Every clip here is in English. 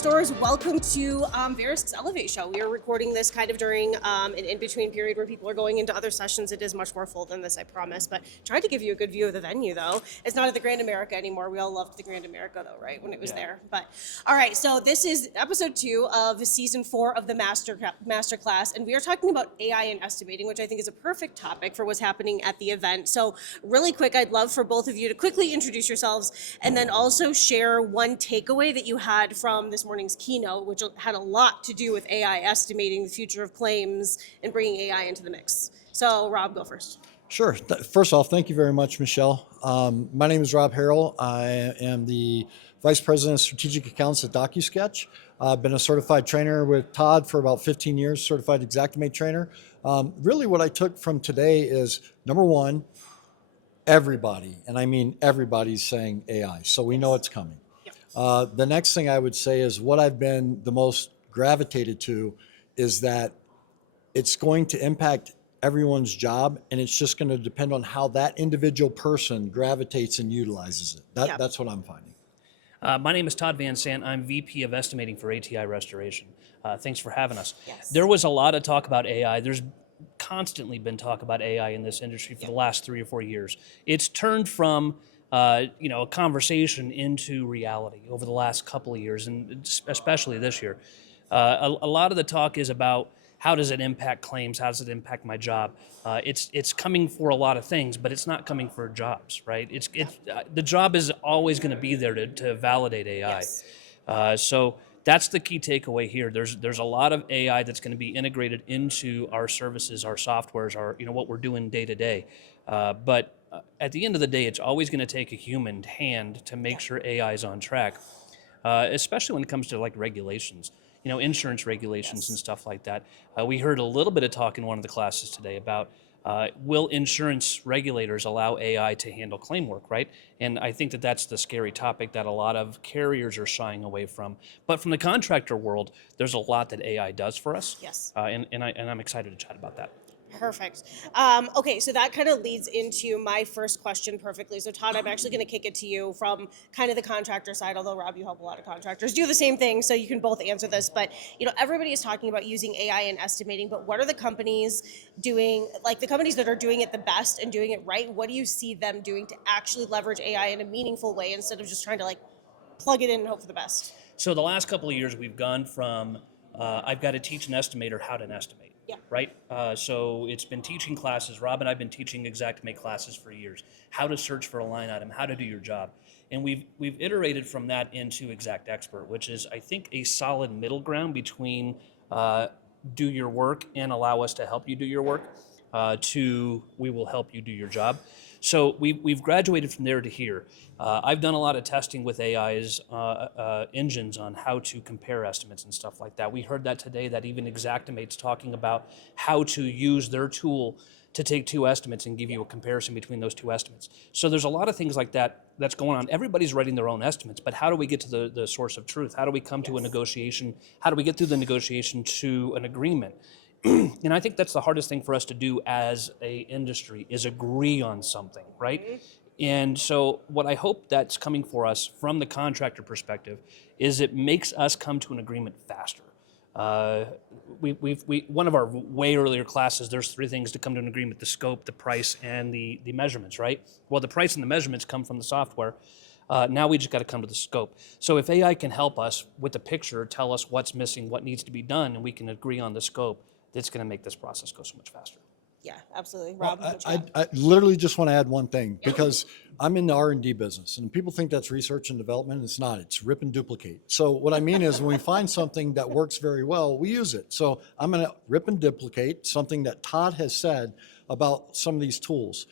Restores, welcome to Verisk's Elevate Show. We are recording this kind of during an in-between period where people are going into other sessions. It is much more full than this, I promise, but tried to give you a good view of the venue, though. It's not at the Grand America anymore. We all loved the Grand America, though, right, when it was there. But all right, so this is episode 2 of season 4 of the Masterclass, and we are talking about AI and estimating, which I think is a perfect topic for what's happening at the event. So really quick, I'd love for both of you to quickly introduce yourselves and then also share one takeaway that you had from this morning's keynote, which had a lot to do with AI estimating the future of claims and bringing AI into the mix. So Rob, go first. Sure. First off, thank you very much, Michelle. My name is Robb Harrell. I am the Vice President of Strategic Accounts at DocuSketch. I've been a certified trainer with Todd for about 15 years, certified Xactimate trainer. Really what I took from today is, number one, everybody, and I mean everybody's saying AI, so we know it's coming. The next thing I would say is what I've been the most gravitated to is that it's going to impact everyone's job, and it's just going to depend on how that individual person gravitates and utilizes it. That's what I'm finding. My name is Todd Van Sant. I'm VP of Estimating for ATI Restoration. Thanks for having us. Yes. There was a lot of talk about AI. There's constantly been talk about AI in this industry for the last 3 or 4 years. It's turned from a conversation into reality over the last couple of years, and especially this year. A lot of the talk is about how does it impact claims, how does it impact my job. It's coming for a lot of things, but it's not coming for jobs, right? The job is always going to be there to validate AI. Yes. So that's the key takeaway here. There's a lot of AI that's going to be integrated into our services, our softwares, our what we're doing day to day. But at the end of the day, it's always going to take a human hand to make sure AI is on track, especially when it comes to like regulations, insurance regulations and stuff like that. We heard a little bit of talk in one of the classes today about will insurance regulators allow AI to handle claim work, right? And I think that's the scary topic that a lot of carriers are shying away from. But from the contractor world, there's a lot that AI does for us. Yes. And I'm excited to chat about that. Perfect. Okay, so that kind of leads into my first question perfectly. So Todd, I'm actually going to kick it to you from kind of the contractor side, although Rob, you help a lot of contractors do the same thing, so you can both answer this. But everybody is talking about using AI and estimating, but what are the companies doing, like the companies that are doing it the best and doing it right? What do you see them doing to actually leverage AI in a meaningful way instead of just trying to like plug it in and hope for the best? So the last couple of years, we've gone from I've got to teach an estimator how to estimate. Yeah. Right? So it's been teaching classes. Rob and I have been teaching Xactimate classes for years. How to search for a line item, how to do your job. And we've iterated from that into Exact Expert, which is, I think, a solid middle ground between do your work and allow us to help you do your work to we will help you do your job. So we've graduated from there to here. I've done a lot of testing with AI's engines on how to compare estimates and stuff like that. We heard that today, that even Xactimate's talking about how to use their tool to take 2 estimates and give you a comparison between those 2 estimates. So there's a lot of things like that that's going on. Everybody's writing their own estimates, but how do we get to the source of truth? How do we come to a negotiation? How do we get through the negotiation to an agreement? And I think that's the hardest thing for us to do as a industry is agree on something, right? Mm-hmm. And so what I hope that's coming for us from the contractor perspective is it makes us come to an agreement faster. One of our way earlier classes, there's 3 things to come to an agreement: the scope, the price, and the measurements, right? Well, the price and the measurements come from the software. Now we just got to come to the scope. So if AI can help us with the picture, tell us what's missing, what needs to be done, and we can agree on the scope, it's going to make this process go so much faster. Yeah, absolutely. Rob, I literally just want to add one thing, because I'm in the R&D business, and people think that's research and development. It's not. It's rip and duplicate. So what I mean is, when we find something that works very well, we use it. So I'm going to rip and duplicate something that Todd has said about some of these tools.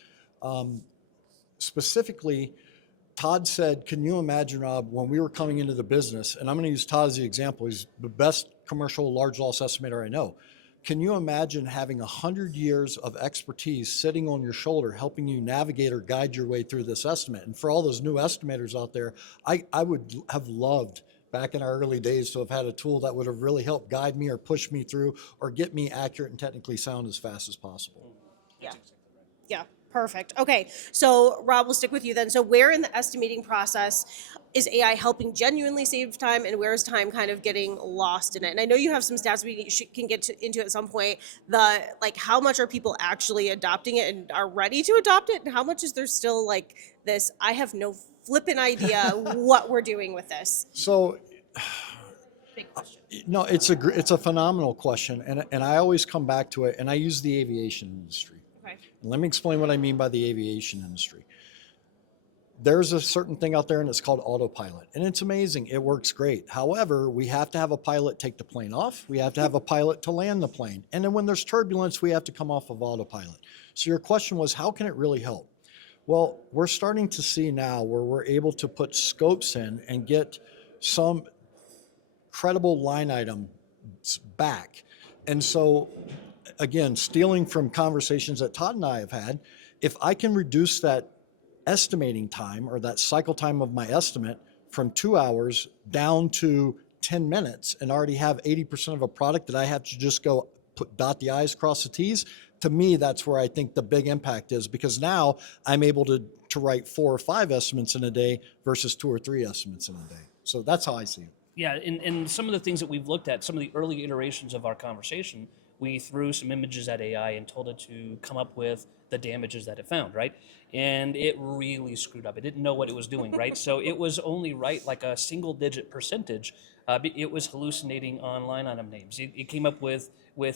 Specifically, Todd said, can you imagine, Rob, when we were coming into the business, and I'm going to use Todd as the example. He's the best commercial large loss estimator I know. Can you imagine having 100 years of expertise sitting on your shoulder, helping you navigate or guide your way through this estimate? And for all those new estimators out there, I would have loved back in our early days to have had a tool that would have really helped guide me or push me through or get me accurate and technically sound as fast as possible. Yeah. Yeah, perfect. Okay, so Rob, we'll stick with you then. So where in the estimating process is AI helping genuinely save time, and where is time kind of getting lost in it? And I know you have some stats can get into at some point. The like, how much are people actually adopting it and are ready to adopt it, and how much is there still like this? I have no flippin' idea what we're doing with this. So Big question. no, it's a phenomenal question, and I always come back to it, and I use the aviation industry. Okay. Let me explain what I mean by the aviation industry. There's a certain thing out there and it's called autopilot, and it's amazing. It works great. However, we have to have a pilot take the plane off. We have to have a pilot to land the plane. And then when there's turbulence, we have to come off of autopilot. So your question was, how can it really help? Well, we're starting to see now where we're able to put scopes in and get some credible line items back. And so, again, stealing from conversations that Todd and I have had, if I can reduce that estimating time or that cycle time of my estimate from 2 hours down to 10 minutes and already have 80% of a product that I have to just go dot the I's, cross the T's, to me, that's where I think the big impact is, because now I'm able to write 4 or 5 estimates in a day versus 2 or 3 estimates in a day. So that's how I see it. Yeah, and some of the things that we've looked at, some of the early iterations of our conversation, we threw some images at AI and told it to come up with the damages that it found, right? And it really screwed up. It didn't know what it was doing, right? So it was only right like a single-digit percentage. It was hallucinating on line item names. It came up with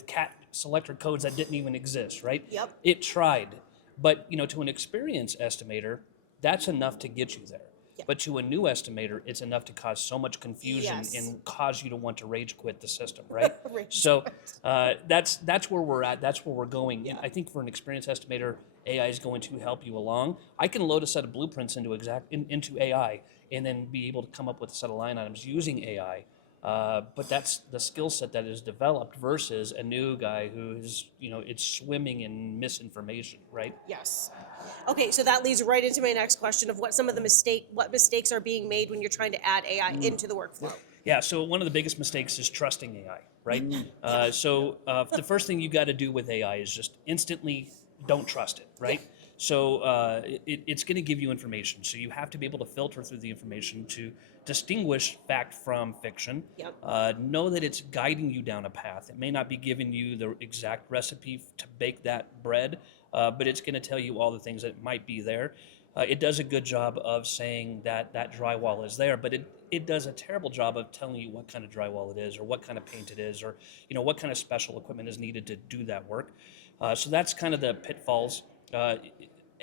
cat selector codes that didn't even exist, right? Yep. It tried, but to an experienced estimator, that's enough to get you there. Yep. But to a new estimator, it's enough to cause so much confusion Yes. and cause you to want to rage quit the system, right? Rage So that's where we're at. That's where we're going. Yeah. And I think for an experienced estimator, AI is going to help you along. I can load a set of blueprints into AI and then be able to come up with a set of line items using AI. But that's the skill set that is developed versus a new guy who's, it's swimming in misinformation, right? Yes. Okay, so that leads right into my next question of what mistakes are being made when you're trying to add AI into the workflow. Yeah, so one of the biggest mistakes is trusting AI, right? So the first thing you got to do with AI is just instantly don't trust it, right? Yeah. So it's going to give you information. So you have to be able to filter through the information to distinguish fact from fiction. Yep. Know that it's guiding you down a path. It may not be giving you the exact recipe to bake that bread, but it's going to tell you all the things that might be there. It does a good job of saying that drywall is there, but it does a terrible job of telling you what kind of drywall it is or what kind of paint it is or what kind of special equipment is needed to do that work. So that's kind of the pitfalls.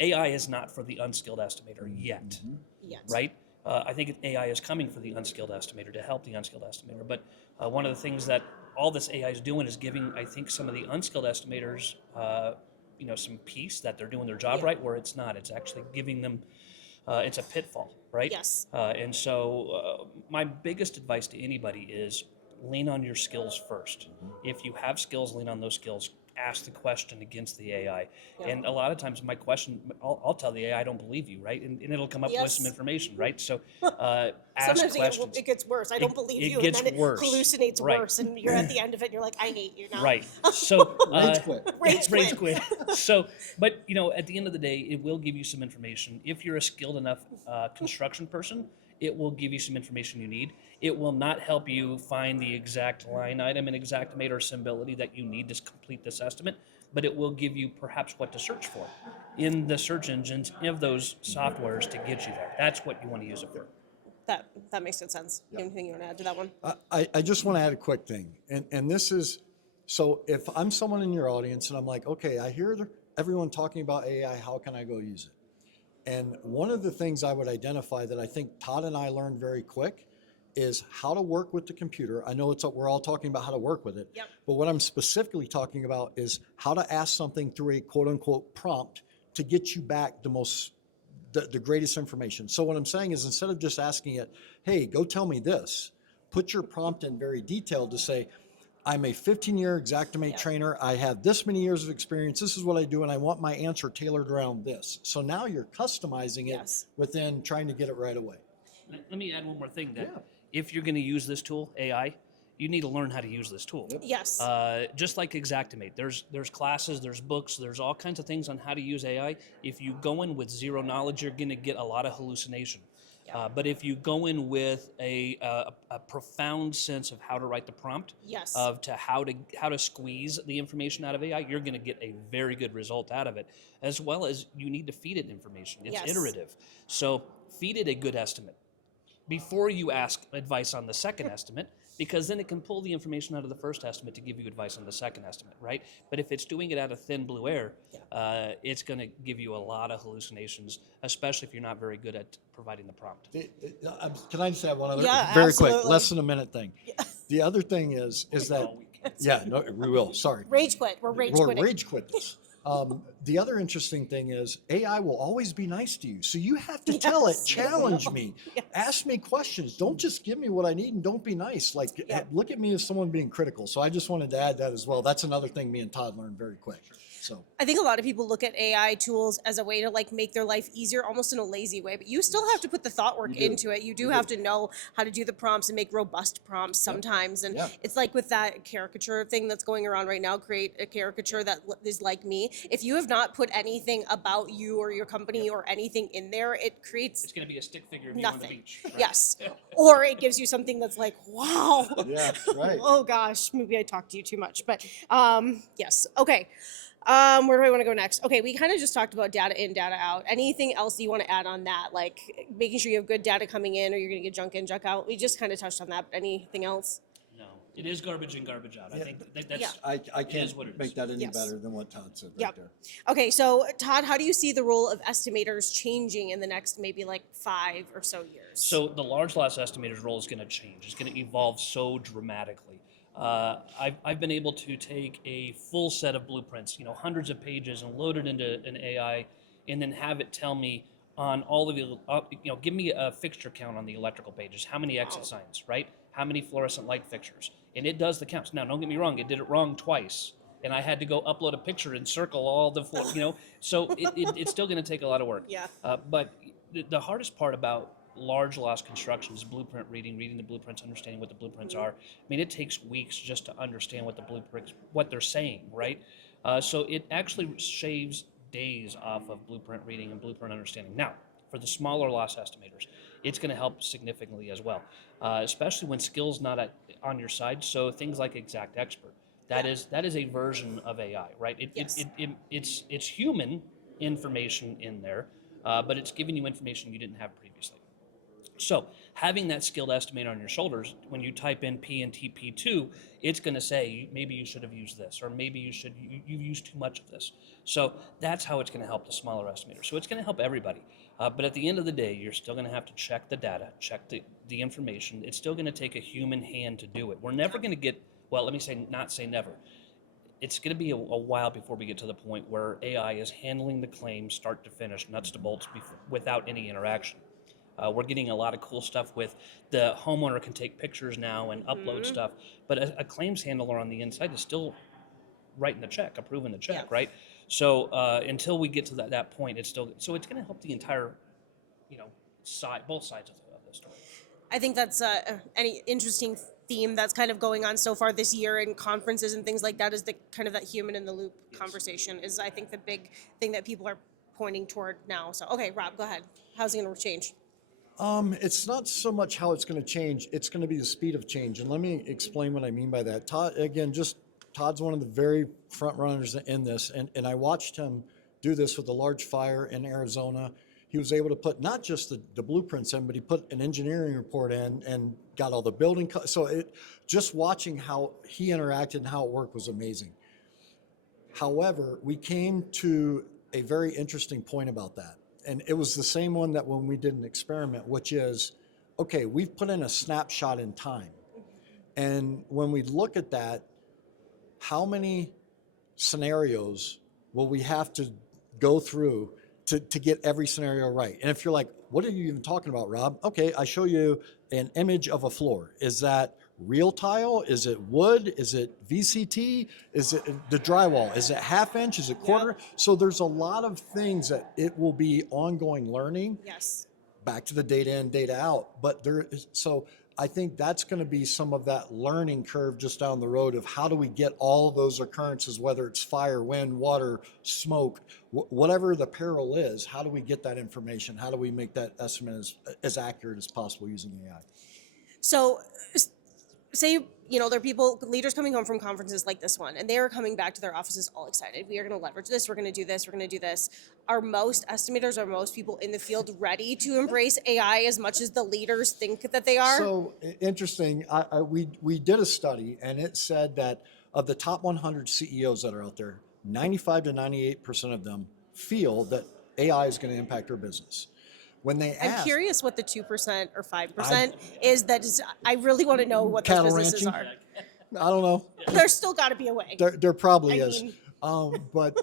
AI is not for the unskilled estimator yet, Yes. right? I think AI is coming for the unskilled estimator to help the unskilled estimator. But one of the things that all this AI is doing is giving, I think, some of the unskilled estimators, some peace that they're doing their job right, where it's not. It's actually giving them, it's a pitfall, right? Yes. And so my biggest advice to anybody is lean on your skills first. If you have skills, lean on those skills. Ask the question against the AI. Yeah. And a lot of times my question, I'll tell the AI, I don't believe you, right? And it'll come up with Yes. some information, right? So ask Sometimes questions. it gets worse. I don't believe it you, gets and then it worse. hallucinates Right. worse, and you're at the end of it, and you're like, I hate you now. Right. So Rage quit. Rage quit. So, but at the end of the day, it will give you some information. If you're a skilled enough construction person, it will give you some information you need. It will not help you find the exact line item and Xactimate or Symbility that you need to complete this estimate, but it will give you perhaps what to search for in the search engines of those softwares to get you there. That's what you want to use it for. That makes good sense. Anything you want to add to that one? I just want to add a quick thing. And this is, so if I'm someone in your audience and I'm like, okay, I hear everyone talking about AI, how can I go use it? And one of the things I would identify that I think Todd and I learned very quick is how to work with the computer. I know we're all talking about how to work with it, Yep. but what I'm specifically talking about is how to ask something through a quote unquote prompt to get you back the greatest information. So what I'm saying is, instead of just asking it, hey, go tell me this, put your prompt in very detailed to say, I'm a 15-year Xactimate trainer. I have this many years of experience. This is what I do, and I want my answer tailored around this. So now you're customizing it within trying to get it right away. Let me add one more thing. That if you're going to use this tool, AI, you need to learn how to use this tool. Yes. Just like Xactimate, there's classes, there's books, there's all kinds of things on how to use AI. If you go in with zero knowledge, you're going to get a lot of hallucination. But if you go in with a profound sense of how to write the prompt, Yes. of to how to squeeze the information out of AI, you're going to get a very good result out of it. As well as you need to feed it information. It's Yes. iterative, so feed it a good estimate before you ask advice on the second estimate, because then it can pull the information out of the first estimate to give you advice on the second estimate, right? But if it's doing it out of thin blue air, it's going to give you a lot of hallucinations, especially if you're not very good at providing the prompt. Can I just add one other Yeah, very quick, absolutely. less than a minute thing? The other thing is that, yeah, no, we will, sorry. Rage quit. We're rage We'll quitting. rage quit this. The other interesting thing is AI will always be nice to you. So you have to tell it, Yes. challenge me, ask me questions. Don't just give me what I need and don't be nice. Like, look at me as someone being critical. So I just wanted to add that as well. That's another thing me and Todd learned very quick. So I think a lot of people look at AI tools as a way to like make their life easier, almost in a lazy way, but you still have to put the thought work into it. You do have to know how to do the prompts and make robust prompts sometimes. And it's like with that caricature thing that's going around right now, create a caricature that is like me. If you have not put anything about you or your company or anything in there, it creates It's going to be a stick figure of you on the nothing. beach. Right? Yes. Or it gives you something that's like, wow. yeah, right. Oh gosh, maybe I talked to you too much, but yes. Okay. Where do I want to go next? Okay, we kind of just talked about data in, data out. Anything else you want to add on that? Like making sure you have good data coming in or you're going to get junk in, junk out. We just kind of touched on that, but anything else? No, it is garbage in, garbage out. I think that's I is can't what it make is. that any Yes. better than what Todd said right Yep. there. Okay, so Todd, how do you see the role of estimators changing in the next maybe like 5 or so years? So the large loss estimator's role is going to change. It's going to evolve so dramatically. I've been able to take a full set of blueprints, hundreds of pages, and load it into an AI, and then have it tell me on all of the, give me a fixture count on the electrical pages. How many exit signs, right? How many fluorescent light fixtures? And it does the counts. Now, don't get me wrong, it did it wrong twice. And I had to go upload a picture and circle all the, so it's still going to take a lot of work. Yeah. But the hardest part about large loss construction is blueprint reading the blueprints, understanding what the blueprints are. I mean, it takes weeks just to understand what the blueprints, what they're saying, right? So it actually shaves days off of blueprint reading and blueprint understanding. Now, for the smaller loss estimators, it's going to help significantly as well, especially when skill's not on your side. So things like Exact Expert, that is a version of AI, right? It's human information in there, but it's giving you information you didn't have previously. So having that skilled estimator on your shoulders, when you type in P and TP2, it's going to say, maybe you should have used this, or maybe you've used too much of this. So that's how it's going to help the smaller estimator. So it's going to help everybody. But at the end of the day, you're still going to have to check the data, check the information. It's still going to take a human hand to do it. We're never going to get, well, let me not say never. It's going to be a while before we get to the point where AI is handling the claim start to finish, nuts to bolts, without any interaction. We're getting a lot of cool stuff with the homeowner can take pictures now and upload stuff, but a claims handler on the inside is still writing the check, approving the check, right? So until we get to that point, it's going to help the entire, both sides of the story. I think that's any interesting theme that's kind of going on so far this year in conferences and things like that is the kind of that human in the loop conversation is I think the big thing that people are pointing toward now. So, okay, Rob, go ahead. How's it going to change? It's not so much how it's going to change. It's going to be the speed of change. And let me explain what I mean by that. Todd's one of the very front runners in this. And I watched him do this with a large fire in Arizona. He was able to put not just the blueprints in, but he put an engineering report in and got all the building. Just watching how he interacted and how it worked was amazing. However, we came to a very interesting point about that. And it was the same one that when we did an experiment, which is, okay, we've put in a snapshot in time. And when we look at that, how many scenarios will we have to go through to get every scenario right? And if you're like, what are you even talking about, Rob? Okay, I show you an image of a floor. Is that real tile? Is it wood? Is it VCT? Is it the drywall? Is it half inch? Is it quarter? Yep. So there's a lot of things that it will be ongoing learning. Yes. Back to the data in, data out. But I think that's going to be some of that learning curve just down the road of how do we get all those occurrences, whether it's fire, wind, water, smoke, whatever the peril is, how do we get that information? How do we make that estimate as accurate as possible using AI? So say, there are leaders coming home from conferences like this one, and they are coming back to their offices all excited. We are going to leverage this. We're going to do this. We're going to do this. Are most estimators, are most people in the field ready to embrace AI as much as the leaders think that they are? So interesting. We did a study, and it said that of the top 100 CEOs that are out there, 95 to 98% of them feel that AI is going to impact their business. When they I'm curious what the 2% or 5% is. I really want to know what those cattle businesses ranching? are. I don't know. There's still got to be a way. There probably I is. mean- But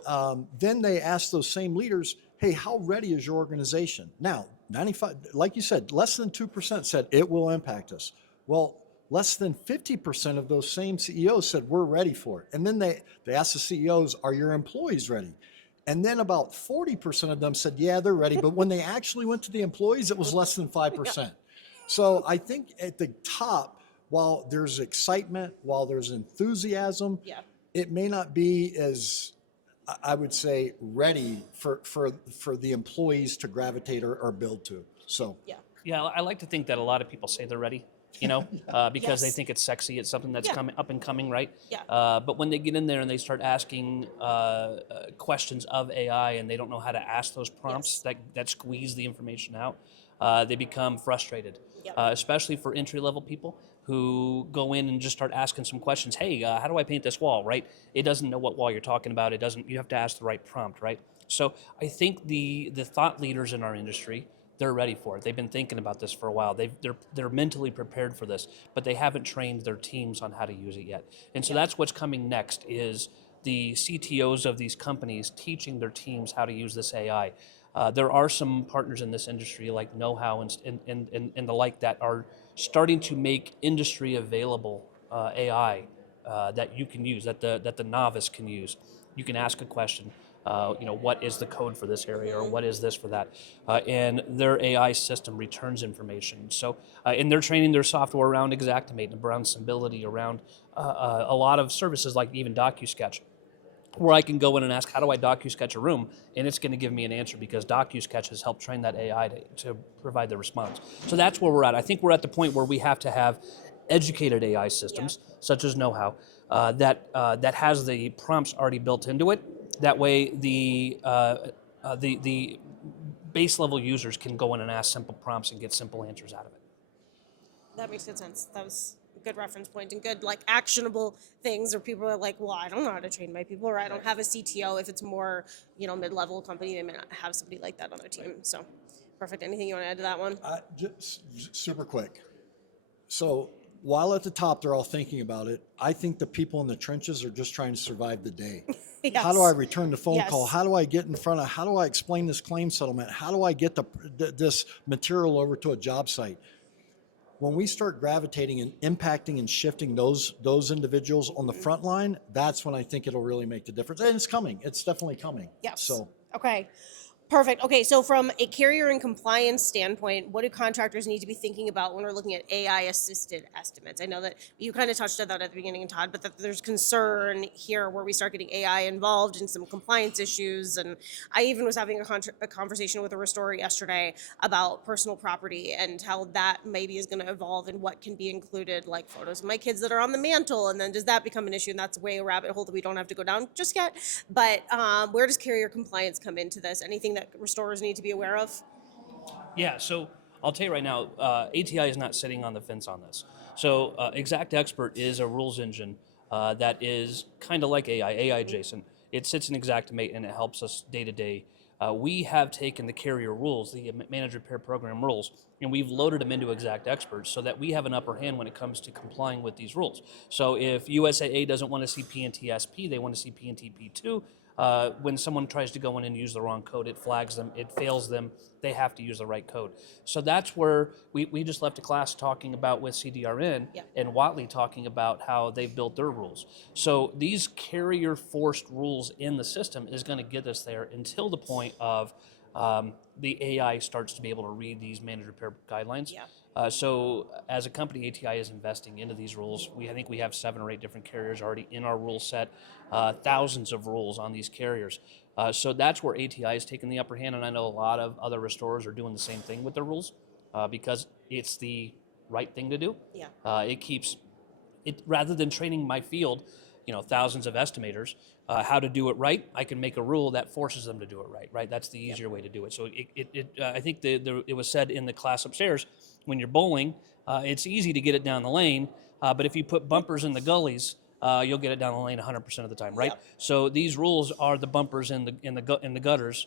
then they ask those same leaders, hey, how ready is your organization? Now, 95, like you said, less than 2% said it will impact us. Well, less than 50% of those same CEOs said we're ready for it. And then they asked the CEOs, are your employees ready? And then about 40% of them said, yeah, they're ready. But when they actually went to the employees, it was less than 5%. So I think at the top, while there's excitement, while there's enthusiasm, it may not be as, I would say, ready for the employees to gravitate or build to. So Yeah, I like to think that a lot of people say they're ready, because they think it's sexy. It's something that's coming up and coming, right? Yeah. But when they get in there and they start asking questions of AI and they don't know how to ask those prompts that squeeze the information out, they become frustrated, especially for entry-level people who go in and just start asking some questions. Hey, how do I paint this wall, right? It doesn't know what wall you're talking about. It doesn't. You have to ask the right prompt, right? So I think the thought leaders in our industry, they're ready for it. They've been thinking about this for a while. They're mentally prepared for this, but they haven't trained their teams on how to use it yet. And so that's what's coming next is the CTOs of these companies teaching their teams how to use this AI. There are some partners in this industry like Know-How and the like that are starting to make industry available AI that you can use, that the novice can use. You can ask a question. What is the code for this area, or what is this for that? And their AI system returns information. So, and they're training their software around Xactimate and around Symbility, around a lot of services like even DocuSketch, where I can go in and ask, how do I DocuSketch a room? And it's going to give me an answer because DocuSketch has helped train that AI to provide the response. So that's where we're at. I think we're at the point where we have to have educated AI systems, such as Know-How, that has the prompts already built into it. That way, the base level users can go in and ask simple prompts and get simple answers out of it. That makes good sense. That was a good reference point and good actionable things where people are like, well, I don't know how to train my people, or I don't have a CTO. If it's more, mid-level company, they may not have somebody like that on their team. So perfect. Anything you want to add to that one? Just super quick. So while at the top they're all thinking about it, I think the people in the trenches are just trying to survive the day. Yes. How do I return the phone Yes. call? How do I get in front of, how do I explain this claim settlement? How do I get this material over to a job site? When we start gravitating and impacting and shifting those individuals on the front line, that's when I think it'll really make the difference. And it's coming. It's definitely coming. Yes. So Okay. Perfect. Okay, so from a carrier and compliance standpoint, what do contractors need to be thinking about when we're looking at AI-assisted estimates? I know that you kind of touched on that at the beginning, Todd, but that there's concern here where we start getting AI involved in some compliance issues. And I even was having a conversation with a restorer yesterday about personal property and how that maybe is going to evolve and what can be included, like photos of my kids that are on the mantle. And then does that become an issue? And that's way a rabbit hole that we don't have to go down just yet. But where does carrier compliance come into this? Anything that restorers need to be aware of? Yeah, so I'll tell you right now, ATI is not sitting on the fence on this. So XactExpert is a rules engine that is kind of like AI adjacent. It sits in Xactimate and it helps us day to day. We have taken the carrier rules, the managed repair program rules, and we've loaded them into XactExpert so that we have an upper hand when it comes to complying with these rules. So if USAA doesn't want to see PNTSP, they want to see PNTP2. When someone tries to go in and use the wrong code, it flags them, it fails them, they have to use the right code. So that's where we just left a class talking about with CDRN and Watley talking about how they've built their rules. So these carrier-forced rules in the system is going to get us there until the point of the AI starts to be able to read these managed repair guidelines. So as a company, ATI is investing into these rules. I think we have 7 or 8 different carriers already in our rule set, thousands of rules on these carriers. So that's where ATI is taking the upper hand, and I know a lot of other restorers are doing the same thing with their rules because it's the right thing to do. Yeah. It keeps it rather than training my field, thousands of estimators how to do it right. I can make a rule that forces them to do it right. Right. That's the easier way to do it. So I think it was said in the class upstairs, when you're bowling, it's easy to get it down the lane, but if you put bumpers in the gullies, you'll get it down the lane 100% of the time. Right. Yep. So these rules are the bumpers in the gutters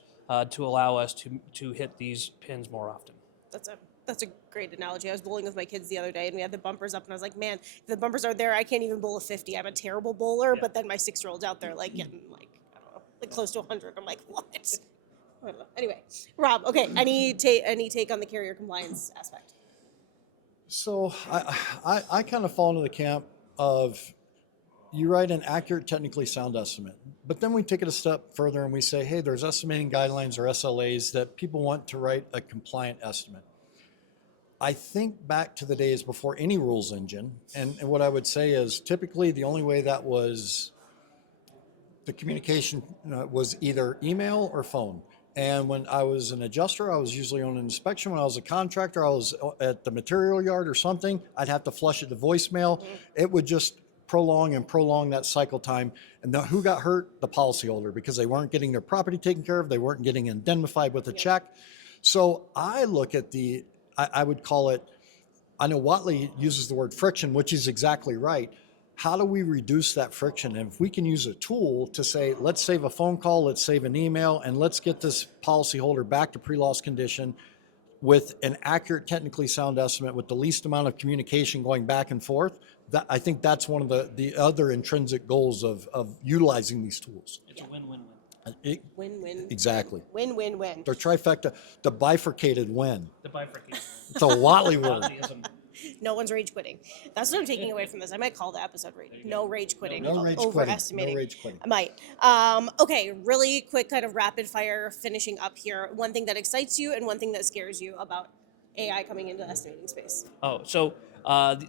to allow us to hit these pins more often. That's a great analogy. I was bowling with my kids the other day, and we had the bumpers up, and I was like, man, if the bumpers are there, I can't even bowl a 50. I'm a terrible bowler. Yeah. But then my 6-year-old's out there, like, getting, like, I don't know, like close to 100. I'm like, what? I don't know. Anyway, Rob, okay, any take on the carrier compliance aspect? So I kind of fall into the camp of you write an accurate, technically sound estimate, but then we take it a step further and we say, hey, there's estimating guidelines or SLAs that people want to write a compliant estimate. I think back to the days before any rules engine, and what I would say is typically the only way that was the communication was either email or phone. And when I was an adjuster, I was usually on an inspection. When I was a contractor, I was at the material yard or something. I'd have to flush it to voicemail. It would just prolong that cycle time. And who got hurt? The policyholder, because they weren't getting their property taken care of. They weren't getting indemnified with a check. So I look at I would call it, I know Watley uses the word friction, which is exactly right. How do we reduce that friction? And if we can use a tool to say, let's save a phone call, let's save an email, and let's get this policyholder back to pre-loss condition with an accurate, technically sound estimate with the least amount of communication going back and forth, I think that's one of the other intrinsic goals of utilizing these tools. It's a win-win-win. Win-win. Exactly. Win-win-win. The trifecta, the bifurcated win. The bifurcation. It's a Watley word. Watleyism. No one's rage quitting. That's what I'm taking away from this. I might call the episode no rage quitting. No rage quitting. Overestimating. No rage quitting. I might. Okay, really quick kind of rapid fire finishing up here. One thing that excites you and one thing that scares you about AI coming into the estimating space. Oh, so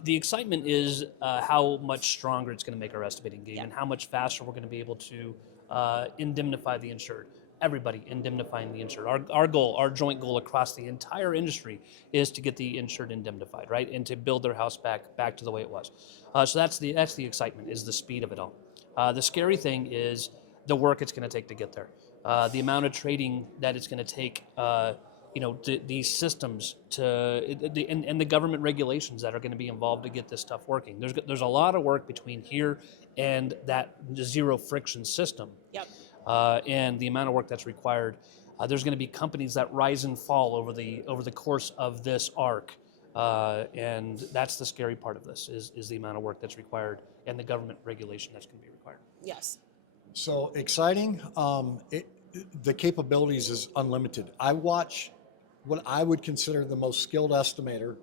the excitement is how much stronger it's going to make our estimating game and how much faster we're going to be able to indemnify the insured. Everybody indemnifying the insured. Our goal, our joint goal across the entire industry is to get the insured indemnified, right? And to build their house back to the way it was. So that's the excitement, is the speed of it all. The scary thing is the work it's going to take to get there. The amount of trading that it's going to take, these systems and the government regulations that are going to be involved to get this stuff working. There's a lot of work between here and that zero friction system. Yep. And the amount of work that's required. There's going to be companies that rise and fall over the course of this arc, and that's the scary part of this is the amount of work that's required and the government regulation that's going to be required. Yes. So exciting. The capabilities is unlimited. I watch what I would consider the most skilled estimator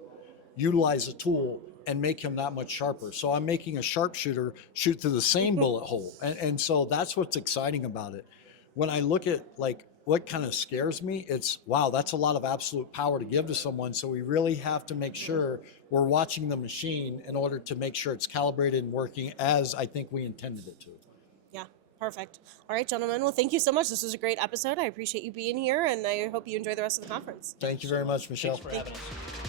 utilize a tool and make him that much sharper. So I'm making a sharpshooter shoot through the same bullet hole. And so that's what's exciting about it. When I look at like what kind of scares me, it's, wow, that's a lot of absolute power to give to someone. So we really have to make sure we're watching the machine in order to make sure it's calibrated and working as I think we intended it to. Yeah, perfect. All right, gentlemen. Well, thank you so much. This was a great episode. I appreciate you being here, and I hope you enjoy the rest of the conference. Thank you very much, Michelle. Thanks for having us.